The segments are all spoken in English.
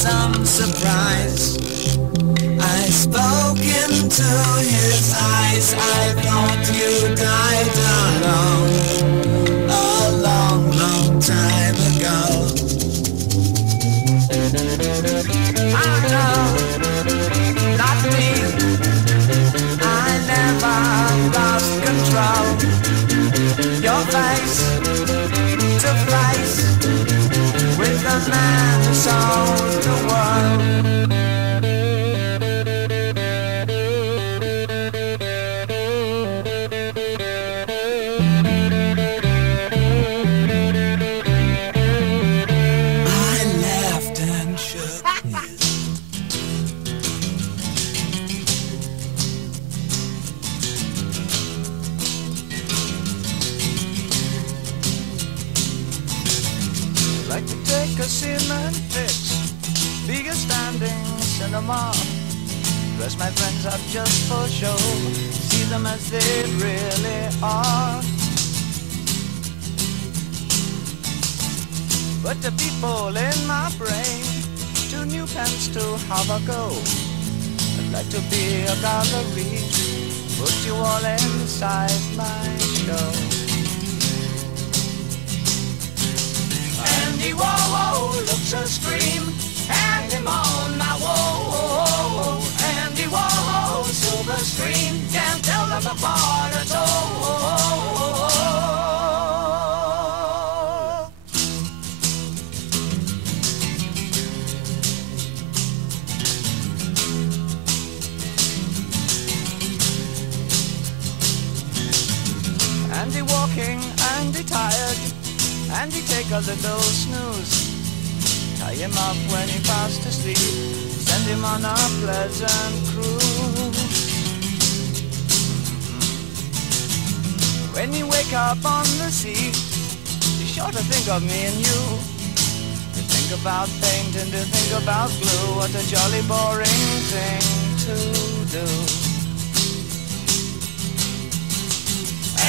some surprise. I spoke into his eyes. I thought you died alone a long, long time ago. I know, not me. I never lost control. Your face to face with the man who sold the world. I laughed and shook his. Like to take a cement fix, bigger standing cinema. Dress my friends up just for show, see them as they really are. But the people in my brain, 2 new pence to have a go. I'd like to be a gallery, put you all inside my show. Andy Warhol looks a scream, hang him on my wall. Andy Warhol, silver screen, can't tell them apart at all. Andy walking, Andy tired, Andy take a little snooze. Tie him up when he fast asleep, send him on a pleasant cruise. When you wake up on the sea, be sure to think of me and you. To think about paint and to think about glue, what a jolly boring thing to do.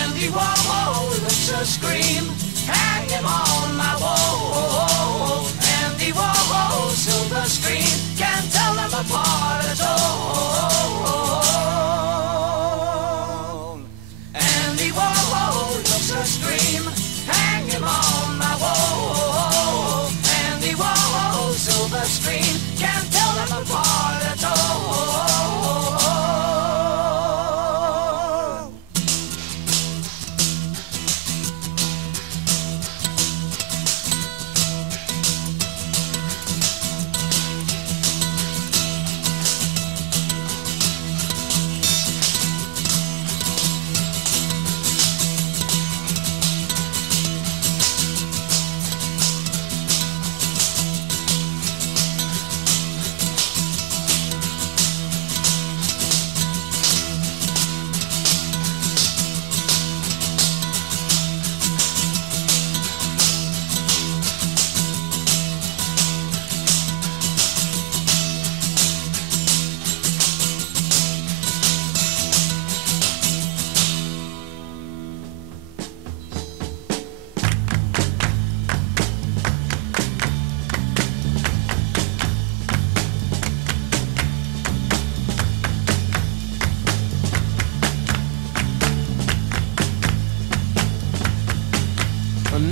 Andy Warhol looks a scream, hang him on my wall. Andy Warhol, silver screen, can't tell them apart at all. Andy Warhol looks a scream, hang him on my wall. Andy Warhol, silver screen, can't tell them apart at all.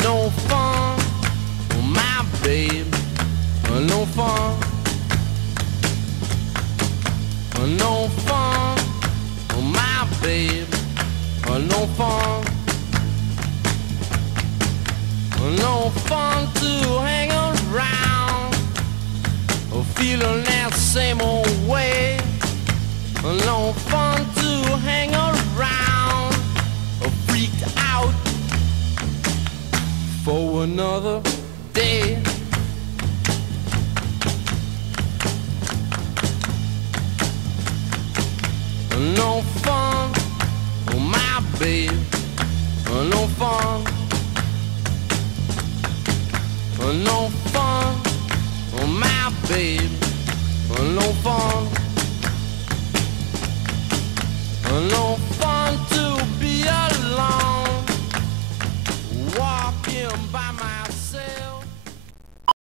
No fun, oh my babe, no fun, no fun, oh my babe, no fun, no fun to hang around, feeling that same old way, no fun to hang around, freaked out for another day. No fun, oh my babe, no fun, no fun, oh my babe, no fun.